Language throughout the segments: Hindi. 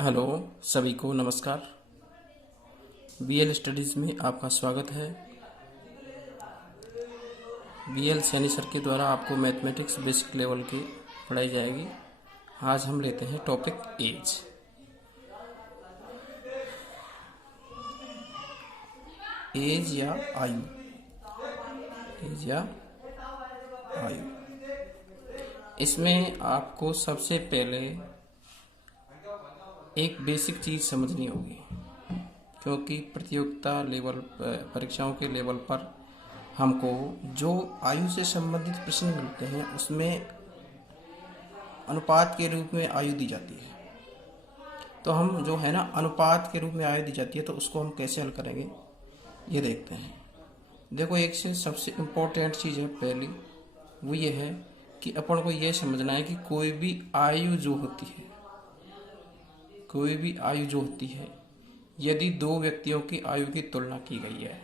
हेलो सभी को नमस्कार। बीएल स्टडीज़ में आपका स्वागत है। बीएल सैनी सर के द्वारा आपको मैथमेटिक्स बेसिक लेवल की पढ़ाई जाएगी। आज हम लेते हैं टॉपिक एज। एज या आयु, एज या आयु। इसमें आपको सबसे पहले एक बेसिक चीज़ समझनी होगी, क्योंकि प्रतियोगिता लेवल परीक्षाओं के लेवल पर हमको जो आयु से संबंधित प्रश्न मिलते हैं उसमें अनुपात के रूप में आयु दी जाती है। तो हम जो है ना अनुपात के रूप में आयु दी जाती है, तो उसको हम कैसे हल करेंगे ये देखते हैं। देखो, एक से सबसे इम्पोर्टेंट चीज़ है पहली, वो ये है कि अपन को ये समझना है कि कोई भी आयु जो होती है, कोई भी आयु जो होती है, यदि दो व्यक्तियों की आयु की तुलना की गई है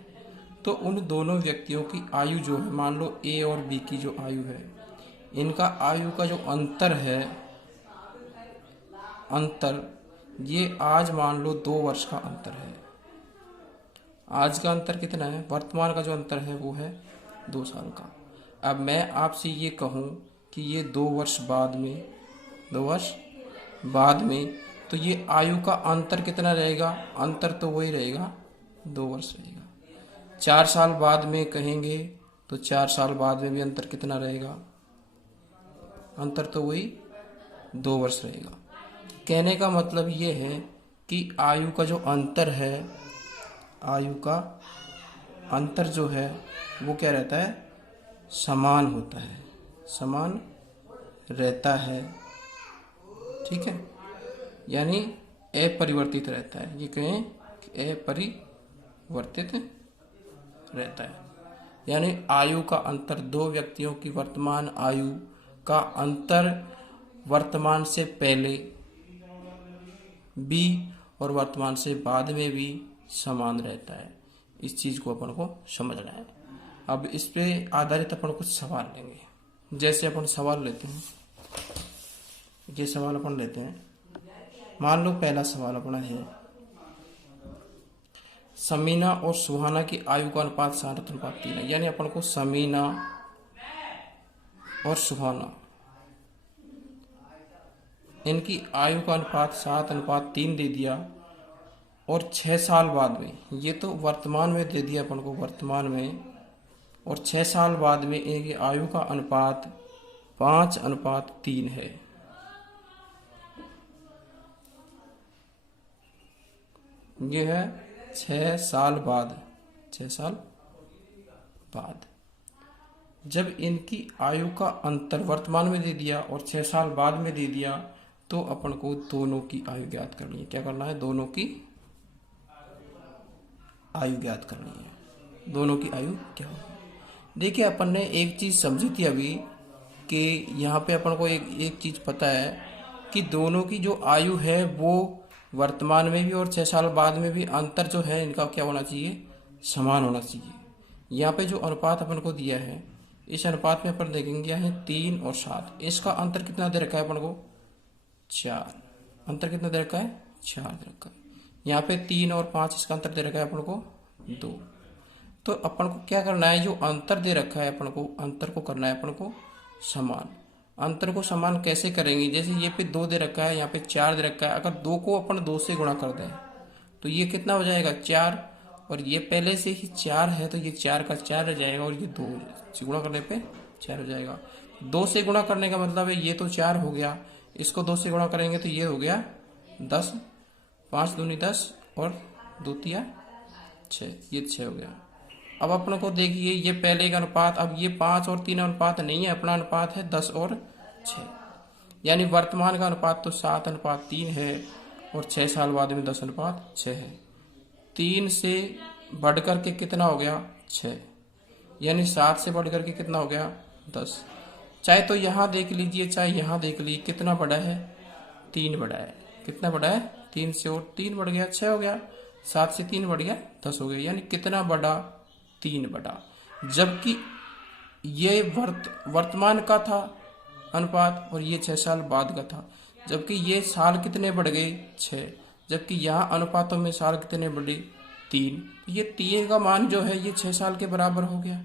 तो उन दोनों व्यक्तियों की आयु जो है, मान लो ए और बी की जो आयु है, इनका आयु का जो अंतर है, ये आज मान लो 2 वर्ष का अंतर है। आज का अंतर कितना है? वर्तमान का जो अंतर है वो है 2 साल का। अब मैं आपसे ये कहूँ कि ये 2 वर्ष बाद में तो ये आयु का अंतर कितना रहेगा? अंतर तो वही रहेगा, 2 वर्ष रहेगा। 4 साल बाद में कहेंगे तो 4 साल बाद में भी अंतर कितना रहेगा? अंतर तो वही 2 वर्ष रहेगा। कहने का मतलब ये है कि आयु का जो अंतर है, आयु का अंतर जो है वो क्या रहता है? समान होता है, समान रहता है। ठीक है, यानी अपरिवर्तित रहता है। ये कहें कि अपरिवर्तित रहता है, यानी आयु का अंतर, 2 व्यक्तियों की वर्तमान आयु का अंतर वर्तमान से पहले भी और वर्तमान से बाद में भी समान रहता है। इस चीज़ को अपन को समझना है। अब इस पे आधारित अपन कुछ सवाल लेंगे। जैसे अपन सवाल लेते हैं, ये सवाल अपन लेते हैं। मान लो पहला सवाल अपना है, समीना और सुहाना की आयु का अनुपात 7:3 है। यानी अपन को समीना और सुहाना, इनकी आयु का अनुपात 7:3 दे दिया और 6 साल बाद में, ये तो वर्तमान में दे दिया अपन को, वर्तमान में, और 6 साल बाद में इनकी आयु का अनुपात 5:3 है। ये है 6 साल बाद, 6 साल बाद जब इनकी आयु का अंतर वर्तमान में दे दिया और 6 साल बाद में दे दिया, तो अपन को दोनों की आयु ज्ञात करनी है। क्या करना है? दोनों की आयु ज्ञात करनी है। दोनों की आयु क्या होगी? देखिए, अपन ने एक चीज समझी थी अभी कि यहाँ पे अपन को एक चीज पता है कि दोनों की जो आयु है वो वर्तमान में भी और 6 साल बाद में भी अंतर जो है इनका क्या होना चाहिए? समान होना चाहिए। यहाँ पे जो अनुपात अपन को दिया है, इस अनुपात में अपन देखेंगे है 3 और 7। इसका अंतर कितना दे रखा है अपन को? 4। अंतर कितना दे रखा है? 4 दे रखा है। यहाँ पे 3 और 5, इसका अंतर दे रखा है अपन को 2। तो अपन को क्या करना है? जो अंतर दे रखा है अपन को, अंतर को करना है अपन को समान। अंतर को समान कैसे करेंगे? जैसे ये पे 2 दे रखा है, यहाँ पे 4 दे रखा है। अगर 2 को अपन 2 से गुणा कर दें तो ये कितना हो जाएगा? 4। और ये पहले से ही 4 है तो ये 4 का 4 रह जाएगा और ये 2 से गुणा करने पे 4 हो जाएगा। 2 से गुणा करने का मतलब है ये तो 4 हो गया, इसको 2 से गुणा करेंगे तो ये हो गया 10। 5 दूनी 10 और 2 तिया 6, ये 6 हो गया। अब अपन को देखिए, ये पहले का अनुपात, अब ये 5 और 3 अनुपात नहीं है, अपना अनुपात है 10 और 6। यानी वर्तमान का अनुपात तो 7:3 है और 6 साल बाद में 10:6 है। 3 से बढ़कर के कितना हो गया? 6। यानी 7 से बढ़कर के कितना हो गया? 10। चाहे तो यहाँ देख लीजिए, चाहे यहाँ देख लीजिए, कितना बड़ा है? 3 बड़ा है। कितना बड़ा है? 3 से और 3 बढ़ गया, 6 हो गया। 7 से 3 बढ़ गया, 10 हो गया। यानी कितना बड़ा? 3 बड़ा। जबकि ये वर्तमान का था अनुपात और ये 6 साल बाद का था, जबकि ये साल कितने बढ़ गए 6, जबकि यहाँ अनुपातों में साल कितने बढ़े 3। ये 3 का मान जो है ये 6 साल के बराबर हो गया।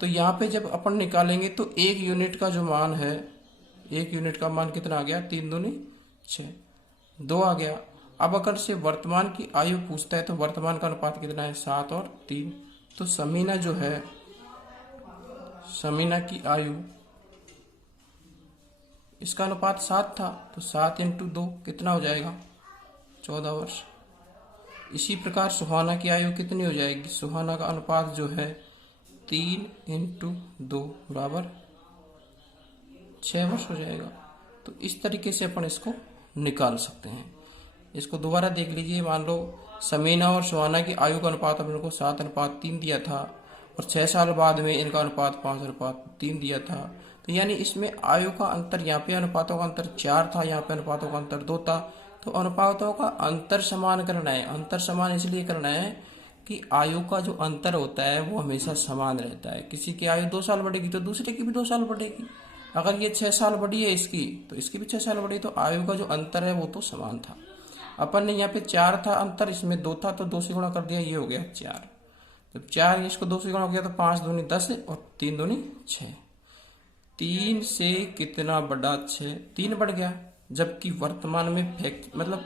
तो यहाँ पे जब अपन निकालेंगे तो 1 यूनिट का जो मान है, 1 यूनिट का मान कितना आ गया 3 दूनी 6, 2 आ गया। अब अगर से वर्तमान की आयु पूछता है तो वर्तमान का अनुपात कितना है 7 और 3। तो समीना जो है, समीना की आयु, इसका अनुपात 7 था तो 7 × 2 कितना हो जाएगा 14 वर्ष। इसी प्रकार सुहाना की आयु कितनी हो जाएगी, सुहाना का अनुपात जो है 3 × 2 बराबर 6 वर्ष हो जाएगा। तो इस तरीके से अपन इसको निकाल सकते हैं। इसको दोबारा देख लीजिए। मान लो समीना और सुहाना की आयु का अनुपात अपन को 7:3 दिया था और 6 साल बाद में इनका अनुपात 5:3 दिया था। तो यानी इसमें आयु का अंतर, यहाँ पे अनुपातों का अंतर 4 था, यहाँ पे अनुपातों का अंतर 2 था। तो अनुपातों का अंतर समान करना है। अंतर समान इसलिए करना है कि आयु का जो अंतर होता है वो हमेशा समान रहता है। किसी की आयु 2 साल बढ़ेगी तो दूसरे की भी 2 साल बढ़ेगी। अगर ये 6 साल बढ़ी है इसकी तो इसकी भी 6 साल बढ़ी, तो आयु का जो अंतर है वो तो समान था। अपन ने यहाँ पे 4 था अंतर, इसमें 2 था तो 2 से गुणा कर दिया, ये हो गया 4। तो 4 इसको 2 से गुणा हो गया तो 5 दूनी 10 और 3 दूनी 6। 3 से कितना बढ़ा 6, 3 बढ़ गया। जबकि वर्तमान में मतलब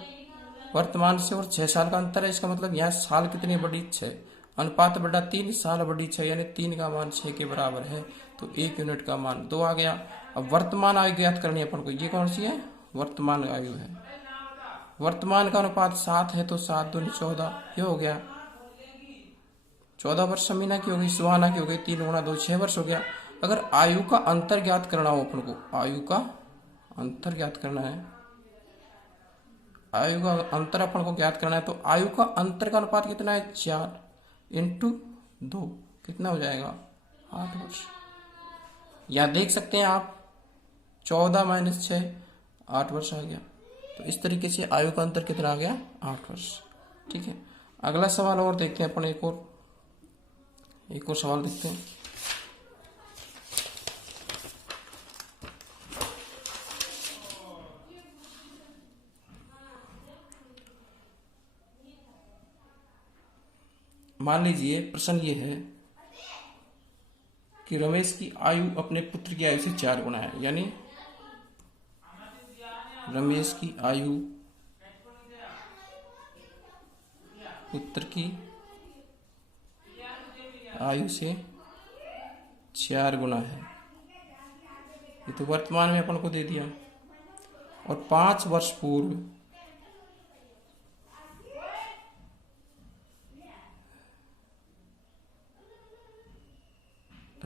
वर्तमान से और 6 साल का अंतर है, इसका मतलब यहाँ साल कितनी बढ़ी 6, अनुपात बढ़ा 3, साल बढ़ी 6, यानी 3 का मान 6 के बराबर है। तो 1 यूनिट का मान 2 आ गया। अब वर्तमान आयु ज्ञात करनी है अपन को। ये कौन सी है, वर्तमान आयु है। वर्तमान का अनुपात 7 है तो 7 दूनी 14, ये हो गया 14 वर्ष। समीना की हो गई, सुहाना की हो गई, 3 × 2 6 वर्ष हो गया। अगर आयु का अंतर ज्ञात करना हो अपन को, आयु का अंतर ज्ञात करना है, आयु का अंतर अपन को ज्ञात करना है तो आयु का अंतर का अनुपात कितना है 4 × 2 कितना हो जाएगा 8 वर्ष। यहाँ देख सकते हैं आप 14 - 6 8 वर्ष आ गया। तो इस तरीके से आयु का अंतर कितना आ गया 8 वर्ष। ठीक है, अगला सवाल और देखते हैं अपन। एक और सवाल देखते हैं। मान लीजिए प्रश्न ये है कि रमेश की आयु अपने पुत्र की आयु से 4 गुना है। यानी रमेश की आयु पुत्र की आयु से 4 गुना है। ये तो वर्तमान में अपन को दे दिया। और 5 वर्ष पूर्व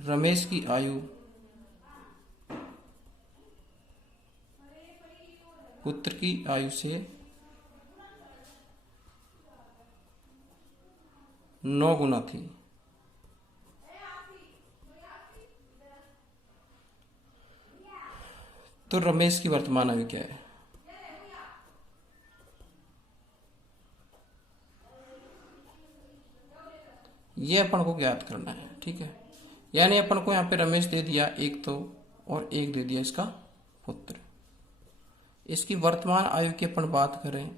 रमेश की आयु पुत्र की आयु से 9 गुना थी। तो रमेश की वर्तमान आयु क्या है? ये अपन को ज्ञात करना है। ठीक है, यानी अपन को यहाँ पे रमेश दे दिया एक तो, और एक दे दिया इसका पुत्र। इसकी वर्तमान आयु की अपन बात करें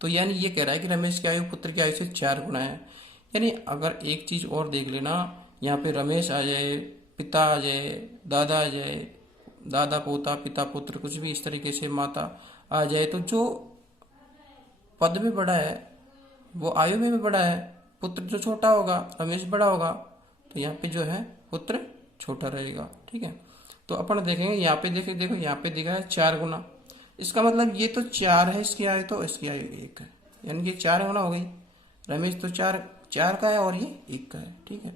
तो यानी ये कह रहा है कि रमेश की आयु पुत्र की आयु से 4 गुना है। यानी अगर एक चीज और देख लेना, यहाँ पे रमेश आ जाए, पिता आ जाए, दादा आ जाए, दादा पोता, पिता पुत्र, कुछ भी इस तरीके से माता आ जाए, तो जो पद में बड़ा है वो आयु में भी बड़ा है। पुत्र जो छोटा होगा, रमेश बड़ा होगा, तो यहाँ पे जो है पुत्र छोटा रहेगा। ठीक है, तो अपन देखेंगे यहाँ पे देखो यहाँ पे दिखा है 4 गुना। इसका मतलब ये तो 4 है इसकी आयु, तो इसकी आयु 1 है, यानी कि 4 गुना हो गई। रमेश तो 4 का है और ये 1 का है। ठीक है,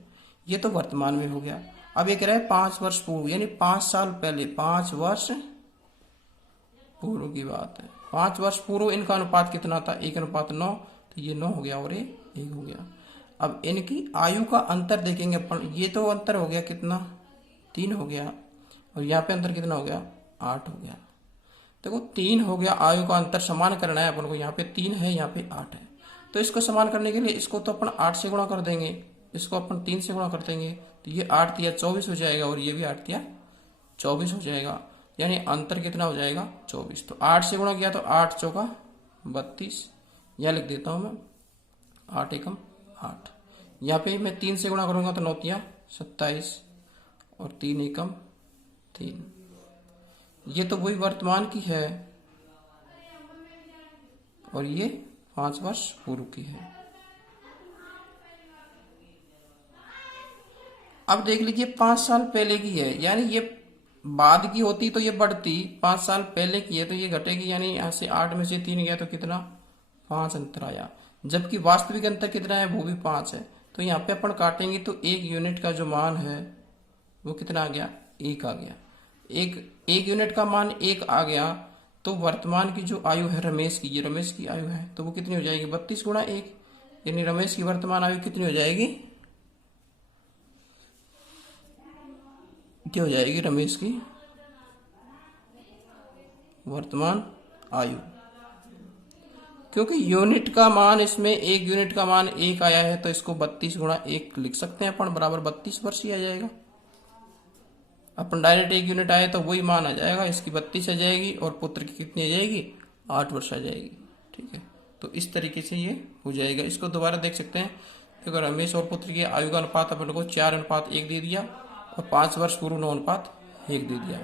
ये तो वर्तमान में हो गया। अब ये कह रहा है 5 वर्ष पूर्व, यानी 5 साल पहले, 5 वर्ष पूर्व की बात है। 5 वर्ष पूर्व इनका अनुपात कितना था 1:9, तो ये 9 हो गया और ये 1 हो गया। अब इनकी आयु का अंतर देखेंगे अपन। ये तो अंतर हो गया कितना 3 हो गया, और यहाँ पे अंतर कितना हो गया 8 हो गया। देखो 3 हो गया, आयु का अंतर समान करना है अपन को। यहाँ पे 3 है, यहाँ पे 8 है, तो इसको समान करने के लिए इसको तो अपन 8 से गुणा कर देंगे, इसको अपन 3 से गुणा कर देंगे, तो ये 8 × 3 = 24 हो जाएगा, और ये भी 8 × 3 = 24 हो जाएगा। यानी अंतर कितना हो जाएगा 24। तो 8 से गुणा किया तो 8 चौका 32, यह लिख देता हूं मैं 8 एकम 8। यहाँ पे मैं 3 से गुणा करूंगा तो 9 तिया 27 और 3 एकम 3। ये तो वही वर्तमान की है और ये 5 वर्ष पूर्व की है। अब देख लीजिए 5 साल पहले की है, यानी ये बाद की होती तो ये बढ़ती, 5 साल पहले की है तो ये घटेगी, यानी यहाँ से 8 में से 3 गया तो कितना 5 अंतर आया। जबकि वास्तविक अंतर कितना है वो भी 5 है। तो यहाँ पे अपन काटेंगे तो 1 यूनिट का जो मान है वो कितना आ गया 1 आ गया। एक यूनिट का मान 1 आ गया तो वर्तमान की जो आयु है रमेश की, ये रमेश की आयु है तो वो कितनी हो जाएगी 32 गुणा 1, यानी रमेश की वर्तमान आयु कितनी हो जाएगी, क्या हो जाएगी रमेश की वर्तमान आयु। क्योंकि यूनिट का मान इसमें 1 यूनिट का मान 1 आया है तो इसको 32 गुणा 1 लिख सकते हैं अपन, बराबर 32 वर्ष ही आ जाएगा। अपन डायरेक्ट 1 यूनिट आए तो वही मान आ जाएगा, इसकी 32 आ जाएगी और पुत्र की कितनी आ जाएगी 8 वर्ष आ जाएगी। ठीक है, तो इस तरीके से ये हो जाएगा। इसको दोबारा देख सकते हैं, देखो रमेश और पुत्र की आयु का अनुपात अपन को 4:1 दे दिया और 5 वर्ष पूर्व 9:1 दे दिया।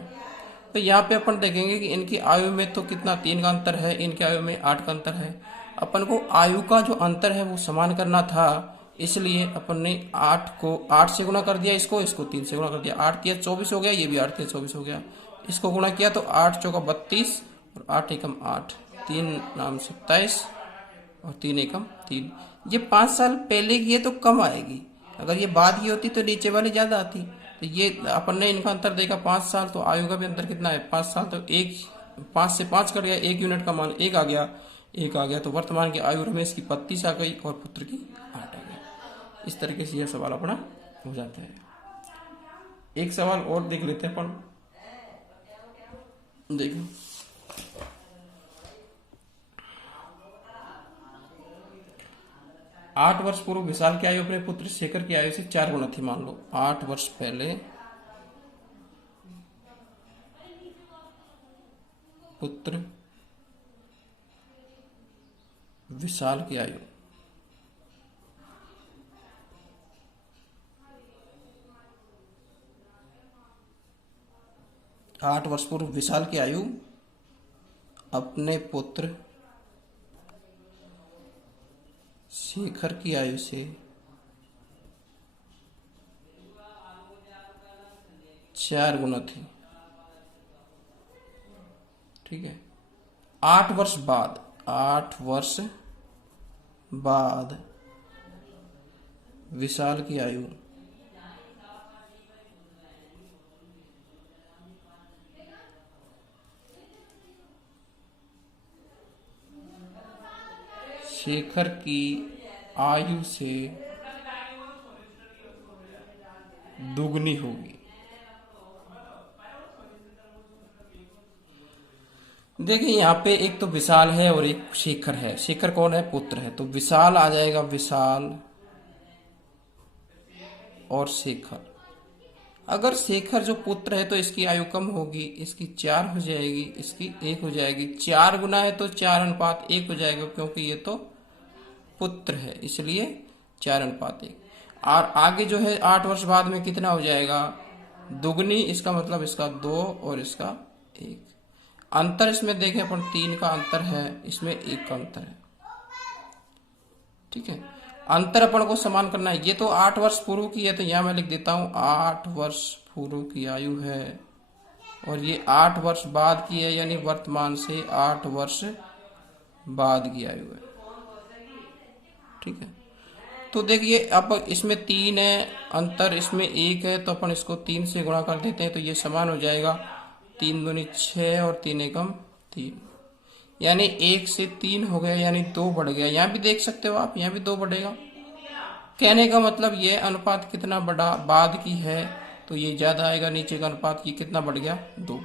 तो यहाँ पे अपन देखेंगे कि इनकी आयु में तो कितना 3 का अंतर है, इनकी आयु में 8 का अंतर है। अपन को आयु का जो अंतर है वो समान करना था, इसलिए अपन ने 8 को 8 से गुणा कर दिया, इसको 3 से गुणा कर दिया। 8 तिया 24 हो गया, ये भी 8 तिया 24 हो गया। इसको गुणा किया तो 8 चौका 32 और 8 एकम 8, 3 नाम 27 और 3 एकम 3। ये 5 साल पहले की है तो कम आएगी, अगर ये बाद की होती तो नीचे वाली ज्यादा आती। तो ये अपन ने इनका अंतर देखा 5 साल, तो आयु का भी अंतर कितना है 5 साल। तो 5 से 5 कट गया, 1 यूनिट का मान 1 आ गया तो वर्तमान की आयु रमेश की 32 आ गई और पुत्र की 8 आ गई। इस तरीके से यह सवाल अपना हो जाता है। एक सवाल और देख लेते हैं अपन, देखो 8 वर्ष पूर्व विशाल की आयु अपने पुत्र शेखर की आयु से 4 गुना थी। मान लो 8 वर्ष पहले पुत्र विशाल की आयु 8 वर्ष पूर्व विशाल की आयु अपने पुत्र शेखर की आयु से 4 गुना थी। ठीक है, 8 वर्ष बाद विशाल की आयु शेखर की आयु से दुगनी होगी। देखिए यहाँ पे एक तो विशाल है और एक शेखर है। शेखर कौन है, पुत्र है, तो विशाल आ जाएगा, विशाल और शेखर। अगर शेखर जो पुत्र है तो इसकी आयु कम होगी, इसकी 4 हो जाएगी, इसकी 1 हो जाएगी। 4 गुना है तो 4:1 हो जाएगा, क्योंकि ये तो पुत्र है इसलिए 4:1। और आगे जो है 8 वर्ष बाद में कितना हो जाएगा दुगनी, इसका मतलब इसका 2 और इसका 1। अंतर इसमें देखें अपन 3 का अंतर है, इसमें 1 का अंतर है। ठीक है, अंतर अपन को समान करना है। ये तो 8 वर्ष पूर्व की है तो यहां मैं लिख देता हूं 8 वर्ष पूर्व की आयु है, और ये 8 वर्ष बाद की है, यानी वर्तमान से 8 वर्ष बाद की आयु है। ठीक है, तो देखिए अब इसमें 3 है अंतर, इसमें 1 है, तो अपन इसको 3 से गुणा कर देते हैं तो ये समान हो जाएगा। 3 दूनी 6 और 3 एकम 3, यानी 1 से 3 हो गया, यानी 2 बढ़ गया। यहाँ भी देख सकते हो आप, यहाँ भी 2 बढ़ेगा। कहने का मतलब ये अनुपात कितना बड़ा बाद की है तो ये ज्यादा आएगा, नीचे का अनुपात ये कितना बढ़ गया 2।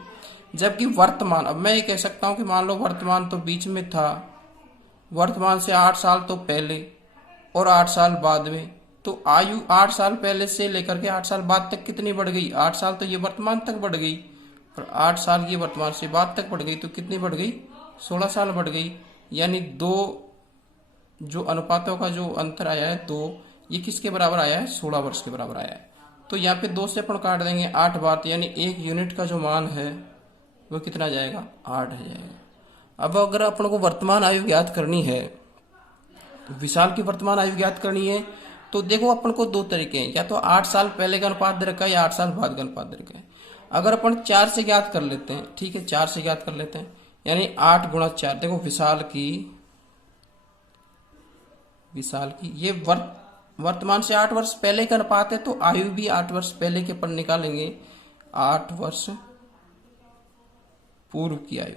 जबकि वर्तमान, अब मैं ये कह सकता हूं कि मान लो वर्तमान तो बीच में था, वर्तमान से 8 साल तो पहले और 8 साल बाद में, तो आयु 8 साल पहले से लेकर के 8 साल बाद तक कितनी बढ़ गई, 8 साल तो ये वर्तमान तक बढ़ गई। और 8 साल की वर्तमान से बाद तक बढ़ गई तो कितनी बढ़ गई, 16 साल बढ़ गई। यानी दो जो अनुपातों का जो अंतर आया है 2, ये किसके बराबर आया है, 16 वर्ष के बराबर आया है। तो यहाँ पे 2 से अपन काट देंगे 8 बार, यानी 1 यूनिट का जो मान है वो कितना जाएगा, 8 आ जाएगा। अब अगर अपन को वर्तमान आयु ज्ञात करनी है, तो विशाल की वर्तमान आयु ज्ञात करनी है, तो देखो अपन को 2 तरीके हैं, या तो 8 साल पहले का अनुपात दे रखा है या 8 साल बाद का अनुपात दे रखा है। अगर अपन 4 से ज्ञात कर लेते हैं, ठीक है 4 से ज्ञात कर लेते हैं, यानी 8 गुणा 4, देखो विशाल की ये वर्तमान से 8 वर्ष पहले का अनुपात है, तो आयु भी 8 वर्ष पहले के अपन निकालेंगे, 8 वर्ष पूर्व की आयु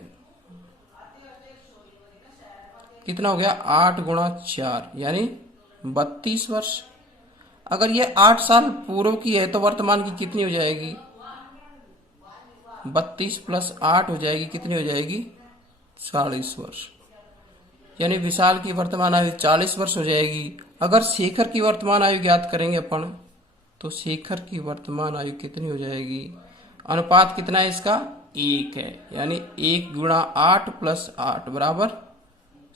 कितना हो गया, 8 गुणा 4 यानी 32 वर्ष। अगर ये 8 साल पूर्व की है तो वर्तमान की कितनी हो जाएगी, 32 प्लस 8 हो जाएगी, कितनी हो जाएगी, 40 वर्ष। यानी विशाल की वर्तमान आयु 40 वर्ष हो जाएगी। अगर शेखर की वर्तमान आयु ज्ञात करेंगे अपन, तो शेखर की वर्तमान आयु कितनी हो जाएगी, अनुपात कितना है इसका, 1 है, यानी 1 गुणा 8 प्लस 8 बराबर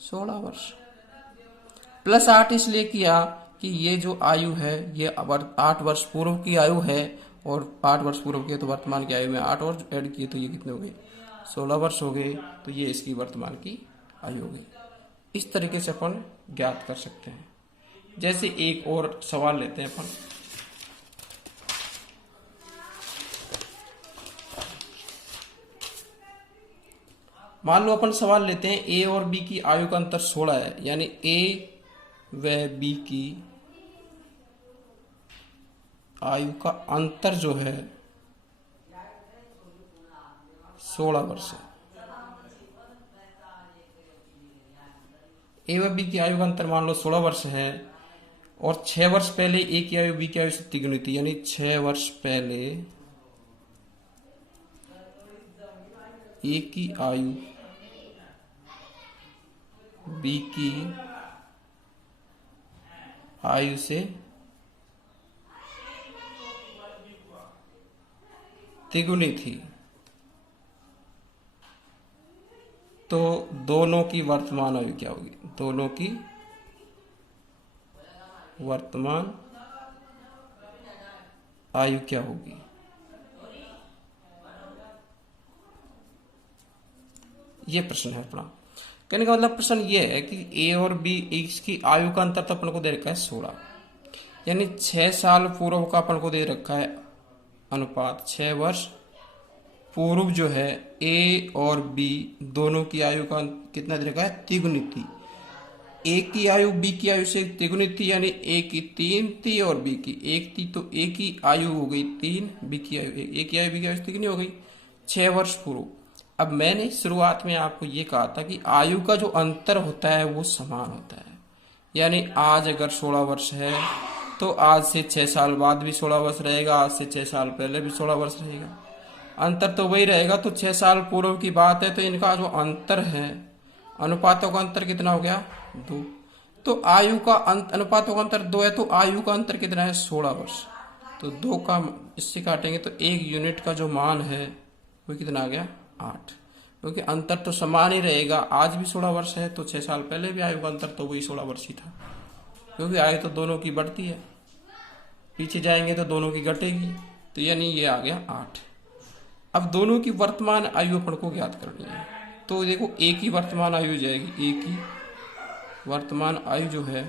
16 वर्ष। प्लस 8 इसलिए किया कि ये जो आयु है ये 8 वर्ष पूर्व की आयु है, और 8 वर्ष पूर्व की, तो वर्तमान की आयु में 8 वर्ष ऐड किए तो ये कितने हो गए, 16 वर्ष हो गए। तो ये इसकी वर्तमान की आयु हो गई। इस तरीके से अपन ज्ञात कर सकते हैं। जैसे एक और सवाल लेते हैं अपन, मान लो अपन सवाल लेते हैं ए और बी की आयु का अंतर 16 है, यानी ए व बी की आयु का अंतर जो है 16 वर्ष है। ए व बी की आयु का अंतर मान लो 16 वर्ष है, और 6 वर्ष पहले ए की आयु बी की आयु से तिगुनी थी, यानी 6 वर्ष पहले ए की आयु बी की आयु से तिगुनी थी, तो दोनों की वर्तमान आयु क्या होगी, दोनों की वर्तमान आयु क्या होगी। ये प्रश्न है अपना। कहने का मतलब प्रश्न ये है कि ए और बी इसकी आयु का अंतर तो अपन को दे रखा है 16, यानी 6 साल पूर्व का अपन को दे रखा है अनुपात, 6 वर्ष पूर्व जो है ए और बी दोनों की आयु का कितना दे रखा है, तिगुनी थी। ए की आयु बी की आयु से तिगुनी थी, यानी ए की 3 थी और बी की 1 थी, तो ए की आयु हो गई 3, बी की आयु ए की आयु बी की आयु तिगुनी हो गई, 6 वर्ष पूर्व। अब मैंने शुरुआत में आपको ये कहा था कि आयु का जो अंतर होता है वो समान होता है, यानी आज अगर 16 वर्ष है तो आज से 6 साल बाद भी 16 वर्ष रहेगा, आज से 6 साल पहले भी 16 वर्ष रहेगा, अंतर तो वही रहेगा। तो 6 साल पूर्व की बात है, तो इनका जो अंतर है, अनुपातों का अंतर कितना हो गया, 2। तो आयु का अनुपातों का अंतर 2 है, तो आयु का अंतर कितना है, 16 वर्ष। तो 2 का इससे काटेंगे तो 1 यूनिट का जो मान है वो कितना आ गया, 8, क्योंकि अंतर तो समान ही रहेगा। आज भी 16 वर्ष है, तो 6 साल पहले भी आयु का अंतर तो वही 16 वर्ष ही था, क्योंकि आयु तो दोनों की बढ़ती है, पीछे जाएंगे तो दोनों की घटेगी, तो यानी ये आ गया 8। अब दोनों की वर्तमान आयु अपन को ज्ञात करनी है, तो देखो ए की वर्तमान आयु जाएगी, ए की वर्तमान आयु जो है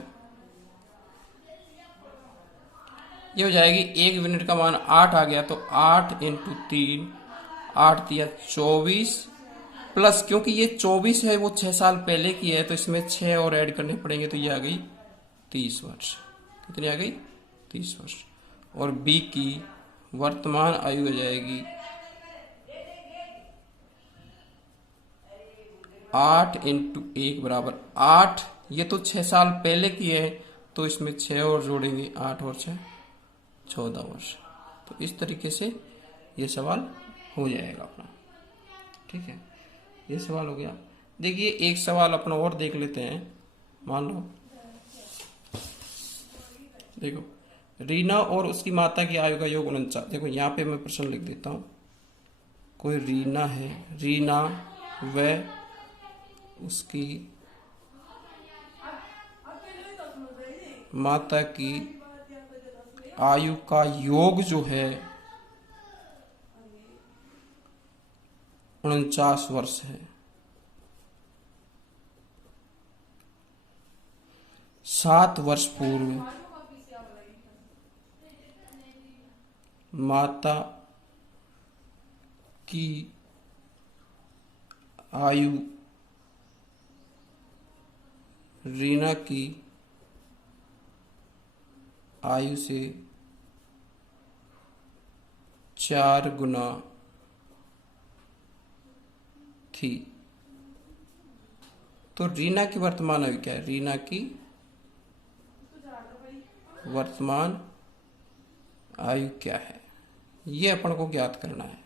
ये हो जाएगी, 1 मिनट का मान 8 आ गया, तो 8 इंटू 3, 8 दिया 24, प्लस क्योंकि ये 24 है वो 6 साल पहले की है, तो इसमें 6 और ऐड करने पड़ेंगे, तो ये आ गई 30 वर्ष। कितनी आ गई, 30 वर्ष। और बी की वर्तमान आयु हो जाएगी 8 इंटू 1 बराबर 8, ये तो 6 साल पहले की है, तो इसमें 6 और जोड़ेंगे, 8 और 6 14 वर्ष। तो इस तरीके से ये सवाल हो जाएगा अपना, ठीक है, ये सवाल हो गया। देखिए एक सवाल अपना और देख लेते हैं। मान लो देखो, रीना और उसकी माता की आयु का योग 49। देखो यहाँ पे मैं प्रश्न लिख देता हूँ, कोई रीना है, रीना व उसकी माता की आयु का योग जो है 49 वर्ष है। 7 वर्ष पूर्व माता की आयु रीना की आयु से 4 गुना थी। तो रीना की वर्तमान आयु क्या है? रीना की वर्तमान आयु क्या है, ये अपन को ज्ञात करना है।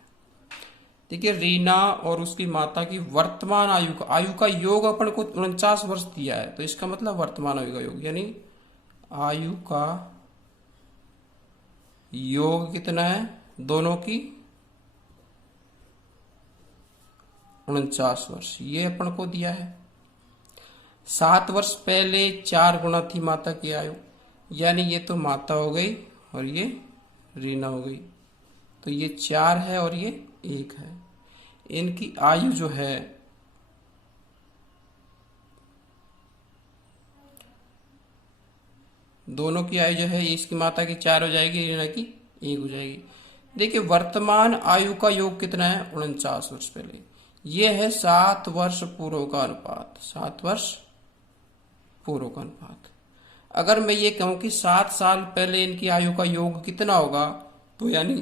देखिए, रीना और उसकी माता की वर्तमान आयु का योग अपन को 49 वर्ष दिया है, तो इसका मतलब वर्तमान आयु का योग, यानी आयु का योग कितना है दोनों की? 49 वर्ष, ये अपन को दिया है। 7 वर्ष पहले 4 गुना थी माता की आयु, यानी ये तो माता हो गई और ये रीना हो गई, तो ये 4 है और ये 1 है। इनकी आयु जो है दोनों की आयु जो है, इसकी माता की 4 हो जाएगी, रीना की 1 हो जाएगी। देखिए, वर्तमान आयु का योग कितना है? 49 वर्ष पहले। ये है 7 वर्ष पूर्व का अनुपात, 7 वर्ष पूर्व का अनुपात। अगर मैं ये कहूं कि 7 साल पहले इनकी आयु का योग कितना होगा, तो यानी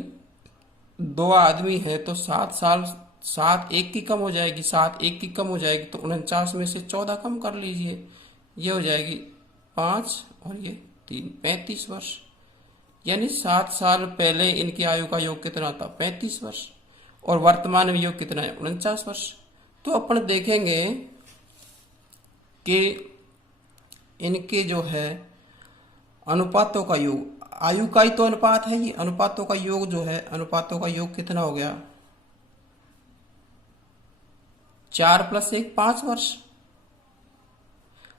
2 आदमी है तो 7 साल 7 1 की कम हो जाएगी, 7 1 की कम हो जाएगी, तो 49 में से 14 कम कर लीजिए, ये हो जाएगी 5 और ये 3, 35 वर्ष। यानी 7 साल पहले इनकी आयु का योग कितना था? 35 वर्ष, और वर्तमान में योग कितना है? 49 वर्ष। तो अपन देखेंगे कि इनके जो है अनुपातों का योग, आयु का ही तो अनुपात है ये, अनुपातों का योग जो है, अनुपातों का योग कितना हो गया? 4 + 1 5 वर्ष।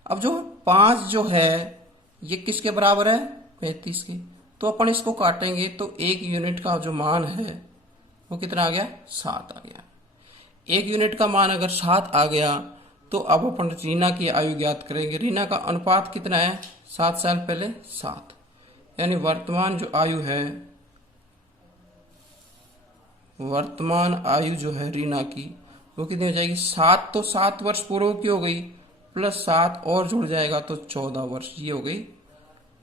अब जो 5 जो है ये किसके बराबर है? 35 के। तो अपन इसको काटेंगे तो 1 यूनिट का जो मान है वो कितना आ गया? 7 आ गया। 1 यूनिट का मान अगर 7 आ गया तो अब अपन रीना की आयु ज्ञात करेंगे। रीना का अनुपात कितना है? 7 साल पहले 7, यानी वर्तमान जो आयु है, वर्तमान आयु जो है रीना की वो कितनी हो जाएगी? 7 तो 7 वर्ष पूर्व की हो गई, प्लस 7 और जुड़ जाएगा तो 14 वर्ष, ये हो गई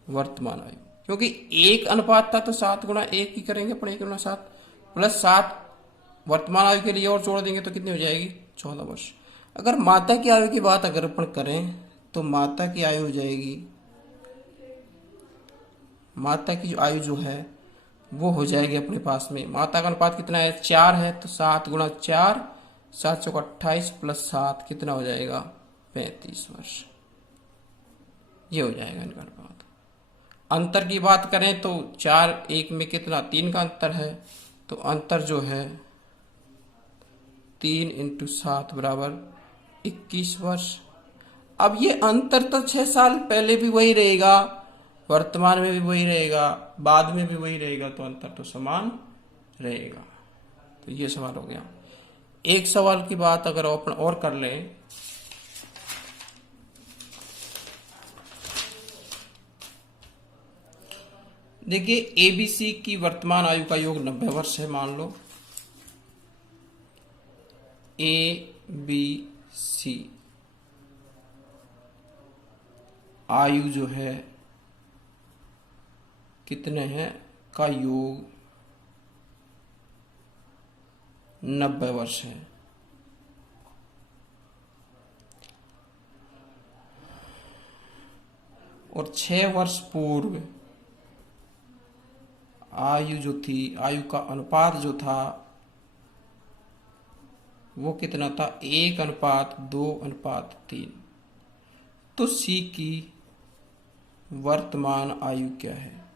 वर्तमान आयु। क्योंकि 1 अनुपात था तो 7 गुना 1 की करेंगे अपन, 1 गुना 7 प्लस 7 वर्तमान आयु के लिए और जोड़ देंगे तो कितनी हो जाएगी? 14 वर्ष। अगर माता की आयु की बात अगर अपन करें तो माता की आयु हो जाएगी, माता की जो आयु जो है वो हो जाएगी अपने पास में, माता का अनुपात कितना है? 4 है, तो 7 गुना 4, 7 चौक 28 प्लस 7 कितना हो जाएगा? 35 वर्ष, ये हो जाएगा इनका अनुपात। अंतर की बात करें तो 4 1 में कितना? 3 का अंतर है, तो अंतर जो है 3 × 7 बराबर 21 वर्ष। अब ये अंतर तो 6 साल पहले भी वही रहेगा, वर्तमान में भी वही रहेगा, बाद में भी वही रहेगा, तो अंतर तो समान रहेगा। तो ये सवाल हो गया। एक सवाल की बात अगर अपन और कर लें, देखिए एबीसी की वर्तमान आयु का योग 90 वर्ष है, मान लो ए बी सी आयु जो है कितने हैं का योग 90 वर्ष है। और 6 वर्ष पूर्व आयु जो थी, आयु का अनुपात जो था वो कितना था? 1:2:3। तो सी की वर्तमान आयु क्या है?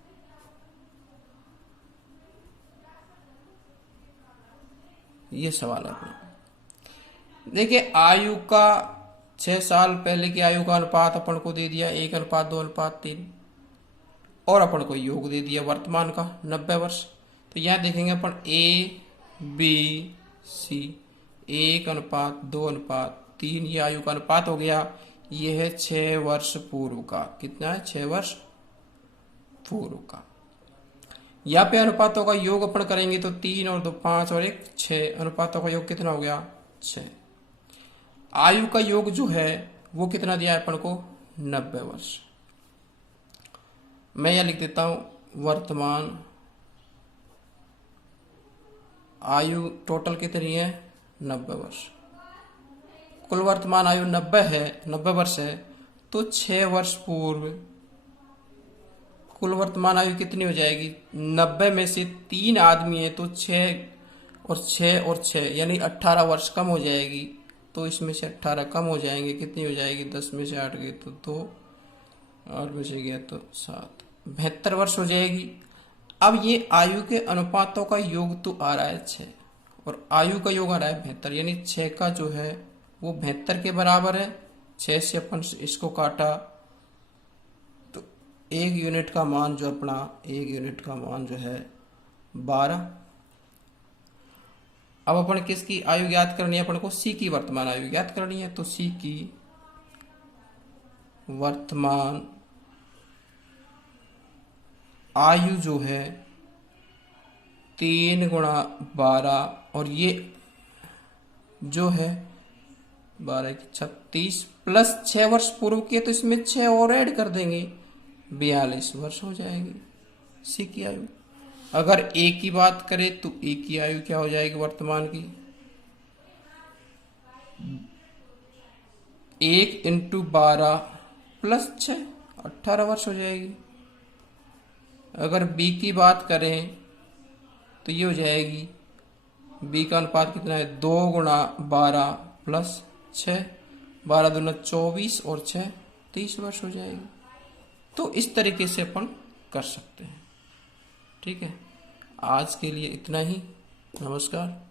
ये सवाल है अपना। देखिए आयु का 6 साल पहले की आयु का अनुपात अपन को दे दिया 1:2:3 और अपन को योग दे दिया वर्तमान का 90 वर्ष। तो यहाँ देखेंगे अपन ABC 1:2:3 ये आयु का अनुपात हो गया। ये है 6 वर्ष पूर्व का, कितना है 6 वर्ष पूर्व का। यहाँ पे अनुपातों का योग अपन करेंगे तो 3 और 2 5 और 1 6, अनुपातों का योग कितना हो गया 6। आयु का योग जो है वो कितना दिया है अपन को 90 वर्ष। मैं यह लिख देता हूं वर्तमान आयु टोटल कितनी है 90 वर्ष। कुल वर्तमान आयु 90 वर्ष है तो 6 वर्ष पूर्व कुल वर्तमान आयु कितनी हो जाएगी 90 में से 3 आदमी है तो 6 और 6 यानी 18 वर्ष कम हो जाएगी। तो इसमें से 18 कम हो जाएंगे, कितनी हो जाएगी 10 में से 8 गए तो 2, 8 में से गया तो 7, 72 वर्ष हो जाएगी। अब ये आयु के अनुपातों का योग तो आ रहा है 6 और आयु का योग आ रहा है 72, यानी 6 का जो है वो 72 के बराबर है। 6 से अपन इसको काटा तो 1 यूनिट का मान जो अपना 1 यूनिट का मान जो है 12। अब अपन किसकी आयु ज्ञात करनी है, अपन को C की वर्तमान आयु ज्ञात करनी है। तो C की वर्तमान आयु जो है 3 × 12 और ये जो है 12 की 36 प्लस 6 वर्ष पूर्व की है तो इसमें 6 और ऐड कर देंगे 42 वर्ष हो जाएगी C की आयु। अगर A की बात करें तो A की आयु क्या हो जाएगी वर्तमान की 1 × 12 प्लस 6 18 वर्ष हो जाएगी। अगर B की बात करें तो ये हो जाएगी B का अनुपात कितना है 2 × 12 प्लस 6, 12 दूना 24 और 6 30 वर्ष हो जाएगी। तो इस तरीके से अपन कर सकते हैं। ठीक है, आज के लिए इतना ही। नमस्कार।